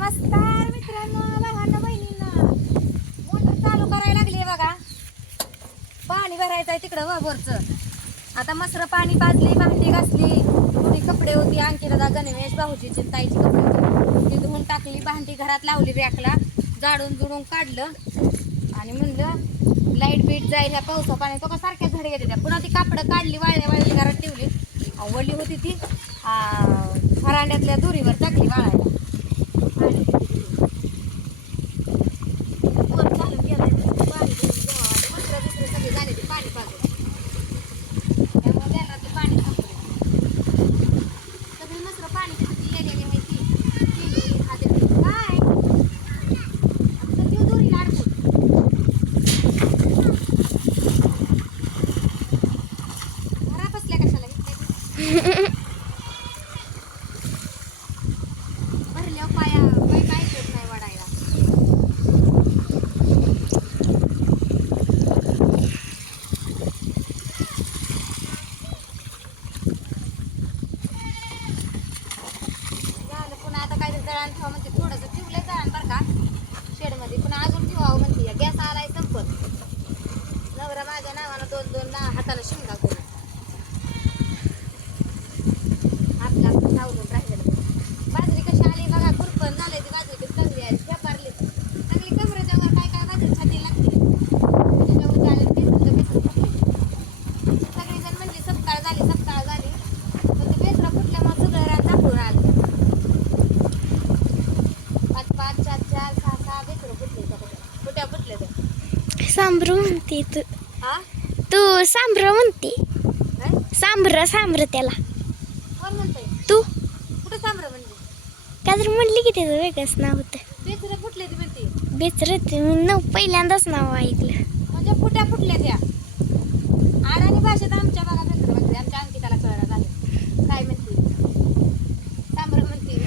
नमस्कार मित्रांनो, भावांनो, बहिणींनो. मोटर चालू करायला लागली बघा. पाणी भरायचं आहे तिकडं बोरचं. आता मसर पाणी पाजली, भांडी घासली, थोडी कपडे होती अंकिता गणवेश भाऊजीची ताईची कपडे होती, ती धुवून टाकली. भांडी घरात लावली रॅकला, जाडून जुडून काढलं आणि म्हणलं लाईट बीट जाईल ह्या पावसा पाणी. तो का सारख्या झडे येते त्या. पुन्हा ती कापडं काढली, वाळली घरात ठेवली. वळली होती ती फरांड्यातल्या दोरीवर टाकली वाळायला. म्हणजे थोडंसं ठेवलंय जळण बरं का शेडमध्ये, पण अजून ठेवावं म्हणते. गॅस आलाय संपत. नवरा माझ्या नावानं दोन दोन हाताला शिंगा करून आपला सावरून राहिलेलं. बाजरी कशी आली बघा, खुरपण झालंय. ती बाजरी कशी चांगली आहे, फेपारली चांगली. कमरेच्यावर काय काय बाजरी छाती लागते त्याच्यावर चालेल. सगळेजण म्हणली सपकाळ झाली सपकाळ झाली, पण ते बेसरा फुटल्यामुळे सगळं रान झाकून आलं. सांभर म्हणते तू. तू सांभर म्हणते. सांभर सांभर त्याला कोण म्हणतंय? तू कुठं सांभर म्हणजे? काय तर म्हणली की त्याचं वेगळंच नाव होतं. बेचरं फुटले ती म्हणते. बेचरत मी पहिल्यांदाच नाव ऐकलं. म्हणजे फुट्या फुटल्या त्या. अडाणी भाषेत आमच्या बघा बेचरं म्हणते. आमच्या अंकिताला कळलं झालं काय म्हणते. सांभर म्हणते.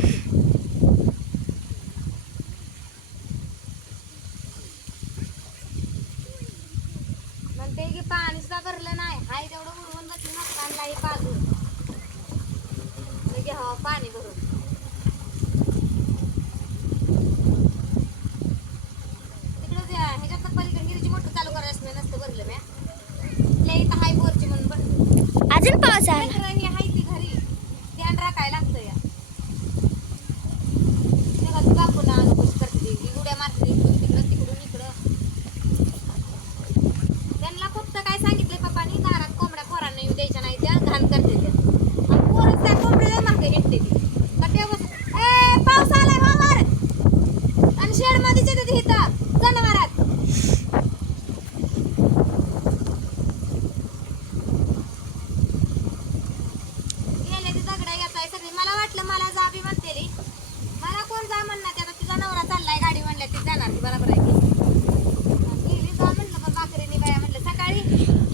म्हणते की पाणी सुद्धा भरलं नाही, हाय तेवढं उडवून बसली मकानला हे बाजू घ्यावं पाणी भरून. तिकडं ह्याच्यात पलीकडे गिरीची मोटर चालू करायचं नाही, नसतं भरलं म्या. आपल्या इथं हाय बोरची म्हणून भरलं. अजून पाऊस आला. ही हाय ती घरी ध्यान राखायला लागतं या. तेव्हा ती बापूला अनुकूच करते, ही उड्या मारते इकडून तिकडं तिकडून इकडं. त्यांना फक्त काय सांगितलंय पप्पानी, दारात कोंबड्या पोरांना येऊ द्यायच्या नाही, त्या घाण करते त्या. आणि पोरच त्या कोंबड्याला मागे हेटते ती. पाऊस आलाय वावर आणि शेड मध्येच येते इथं जनावरात. गेले ती दगडा येताय सगळी. मला वाटलं मला जा बी म्हणतेली. मला कोण जा म्हणणार, आता तिचा नवरा चाललाय गाडी म्हणल्या ती जाणार ती बरोबर आहे की. गेली जा म्हणलं, पण भाकरीने बाया म्हणलं सकाळी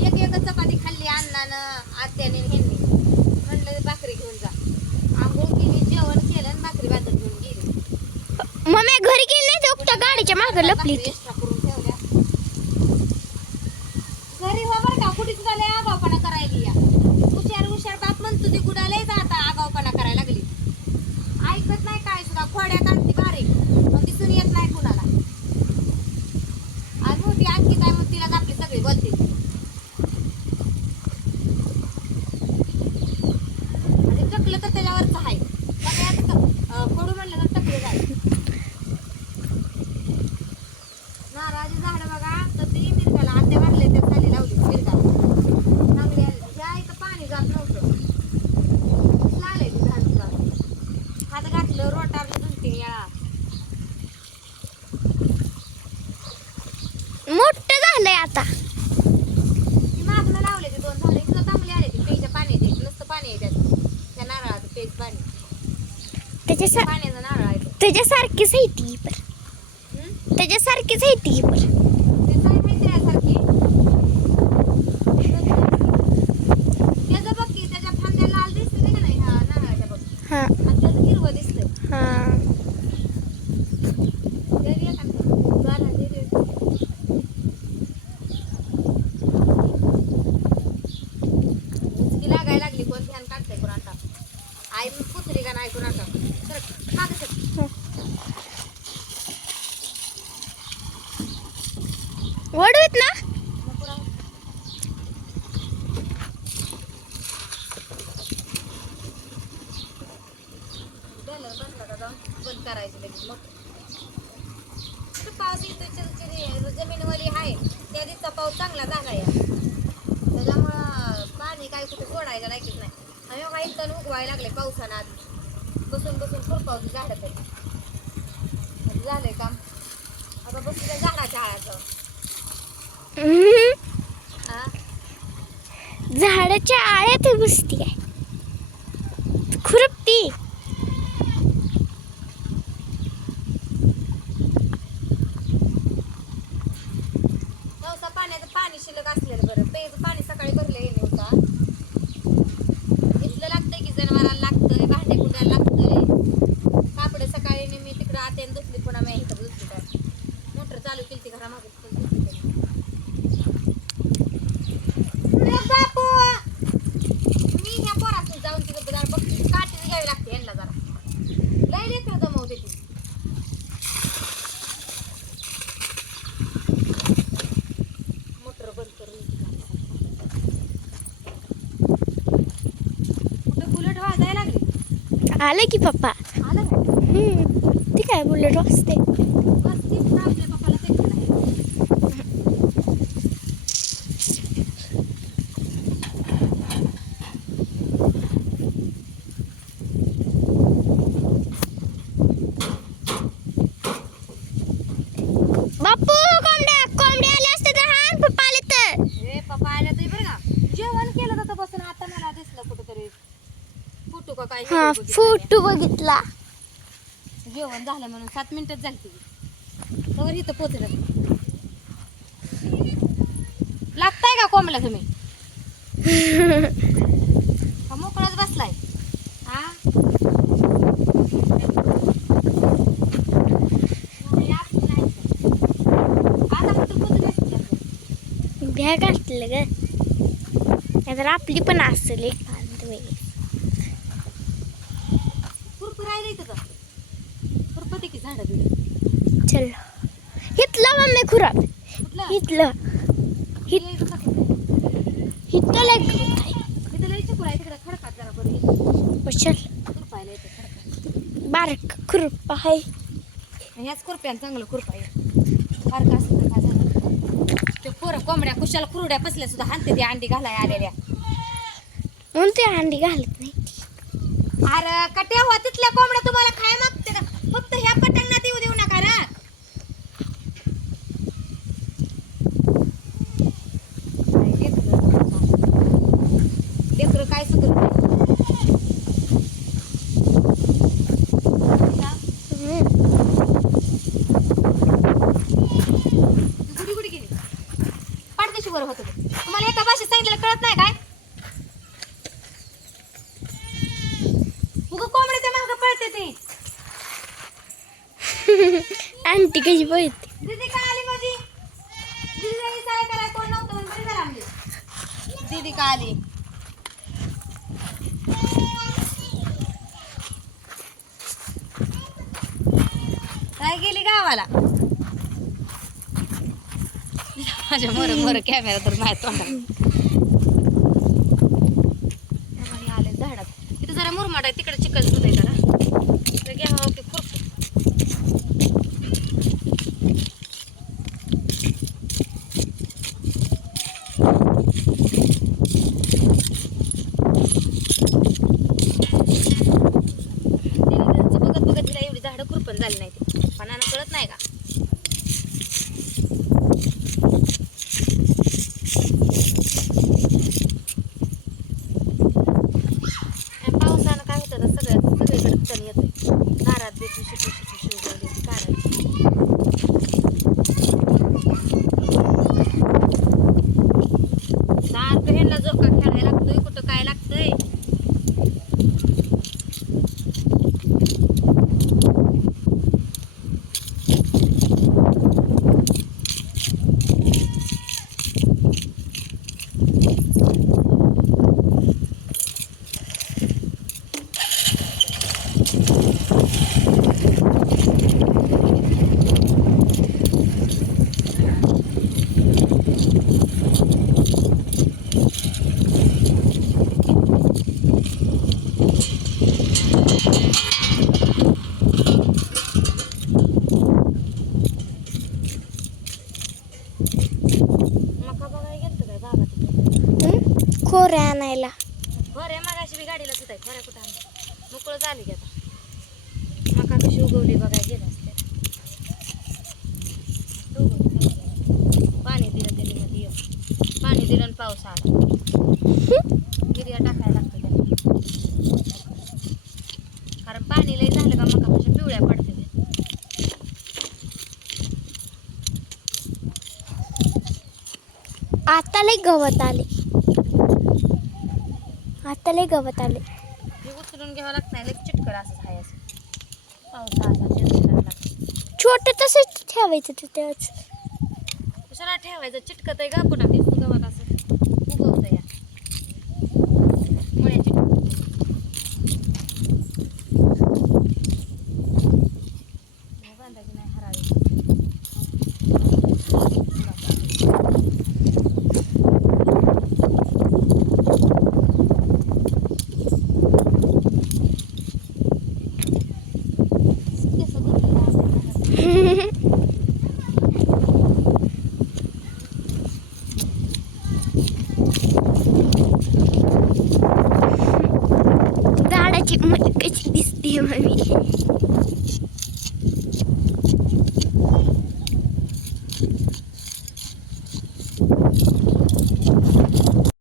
एक एकच चपाती खाल्ली अण्णानं आत्याने ह्यांनी. म्हणलं भाकरी घेऊन जा. आंघोळ केली, जेवण केलं आणि भाकरी भाकर घेऊन गेली. मम्मी घरी गेली नाही तर उगत्या गाडीच्या मागे लपली ती. एक्स्ट्रा करून ठेवल्या घरी. हो बरं का, कुठे सुद्धा लय आगावपणा करायली या. हुशार हुशार बाप म्हणतो ती कुडालय जाता आगावपणा करायला लागली. ऐकत नाही काय सुद्धा, खोड्या काढती बारीक, पण दिसून येत नाही कुणाला. आज मोठी अंकिता आहे मग तिलाच आपली सगळी बोलते. आणि टकलं तर त्याच्यावरच आहे सगळ्यात. कडू म्हणलं तर टकलं जाईल. नारळाची झाड बघा, तर ती मिरगाला आत्या वाढले त्या खाली लावली मिरगाला चांगली आली. ह्या इथं पाणी जात नव्हतं, आलंय ती झाड सुद्धा. हात घातलं रोटारलं 2-3 वेळा. मोठं झालंय आता. ती मागणं लावले ते 2 झाडं. इथं चांगली आले ती प्यायच्या पाण्याचे. नुसतं पाणी आहे त्या नारळाचं, प्यायचं पाणी. पाण्याचा नारळ आहे तो. त्याच्यासारखीच आहे ती पण. त्याच्यासारखीच आहे ती पण. ते काय माहिती आहे सारखी. त्याचं बघ की, त्याच्या फांद्या लाल दिसते का नाही ह्या नारळाच्या बघ. हा आणि त्याचं हिरवं दिसतंय. हा. लागायला लागली कोण ध्यान काढतंय कोण आता. आई पुतरी का नाही कोण आता. मागे वडवीत ना. नको राहू. झालं, बसला का जाऊन बंद करायचं लगेच मोठं. तर पाऊस येतोय चिरचिरी जमीनवाली आहे त्या दिवसा पाऊस चांगला झाला या त्याच्यामुळं पाणी काय कुठे सोडायचं लायकीच नाही. आम्ही बघा इथं उगवायला लागले पावसानं आधी बसून बसून खुरपावती झाडं तरी झालंय काम. आता बसून त्या झाडाच्या आळ्याचं हा झाडाच्या आळ्यात बसती आहे खुरपती. पावसा पाण्याचं पाणी शिल्लक असलेलं बरं. प्यायचं पाणी सकाळी भरलं येणे होता. इथलं लागतंय की जनावराला लागतंय, भांडे कुंड्याला लागतंय. कापडे सकाळी मी तिकडं आत्याने धुतली पुन्हा मी इथं धुतली काय मोटर चालू केली ती घरामागे बापू मी ह्या पोरातून जाऊन तिकडे जरा बघते काठी घ्यावी लागते यांना जरा लय लेकरं जमवते ती. मोटर बंद करून कुठं बुलेट वाजायला लागली. आलं की पप्पा. आलं काय ती काय बुलेट वाजते. बस तीच ना आपल्या पप्पाला पेटलं आहे. बापू कोंबड्या कोंबड्या आले असते तर हा पप्पा आले तर. ए पप्पा आल्या तरी बरं का जेवण केलं जातं बसून आता मला दिसलं कुठंतरी फोटो का काय हा video बघितला फोटो बघितला. मी. जेवण झालं म्हणून 7 मिनिटच झाली तवर इथं पोचलं. लागताय का कोंबला तुम्ही का मोकळाच बसलाय हा आता कुठं पोचले बॅग घातलं ग. नाहीतर आपली पण असेल एक बांधवी. खुरपं राहिलं इथं का खुरपं ते की झाडं बिडं चल हितलं मम्मी खुराप. कुठलं हितलं यायचं का कुठं? हितलं लय इथं लई चिकूल आहे तिकडं खडकात जरा बरं चल खुरपायला येतं खडकात. बारक खुरपा आहे. ह्याच खुरप्यानं चांगलं खुरपा आहे फार का असं तर काय झालं ते पोरं कोंबड्या कुशाला कुरड्या बसल्या सुद्धा हाणते ते अंडी घालाय आलेल्या. म्हणून ते अंडी घालत नाही. अरे कट्या हो तिथल्या कोंबड्या तुम्हाला खाय मागते का फक्त ह्या पटांगणात येऊ देऊ नका ना. लेकरं काय सुधरत गुडी गुडी गेली पाडदेशी बरं होतं ते. तुम्हाला एका भाषेत सांगितलेलं कळत नाही काय उगं कोंबड्याच्या मागं पळते ती. आंटी कशी पळते. दीदी काय आली माझी दीदीला इशारा करायला कोण नव्हतं म्हणून बरी झालं आमची. दीदी काय आली काय गेली गावाला. माझ्या मोर मोर कॅमेरा तर माहीत आले झाडात तिथं जरा मुरमाड आहे तिकडे चिकन दूध आहे जरा घ्या ओके खुरप. बघत बघत तिला एवढी झाडं खुरपण झाली नाही ती पानानं कळत नाही का. पावसानं काय होतं ना सगळीकडे तण येतंय दारात बेटी शिटू शिटू शिवली काढायची. सारखं ह्यांना झोका खेळायला लागतोय कुठं काय लागतंय. खोऱ्या आणायला. बरं मगाशी बी गाडीला सुद्धा खऱ्या कुठं आणलं मोकळं झाली की आता मका कशी उगवली बघाय गेलं असते पाणी दिलं त्यांनी मध्ये पाणी दिलं आणि पाऊस आला गिर्या टाकायला लागतं त्याला कारण पाणी लई झालं का मका कशा पिवळ्या पडते आता लय गवत आले. आता लय गवत आले. हे उचलून घ्यावं लागत नाही लई चिटकल असं आहे असं पाऊस आला चिटकायला लागतं छोटे तसंच ठेवायचं तिथेच. कशाला ठेवायचं चिटकत आहे का पुन्हा दिसतं गव्हाला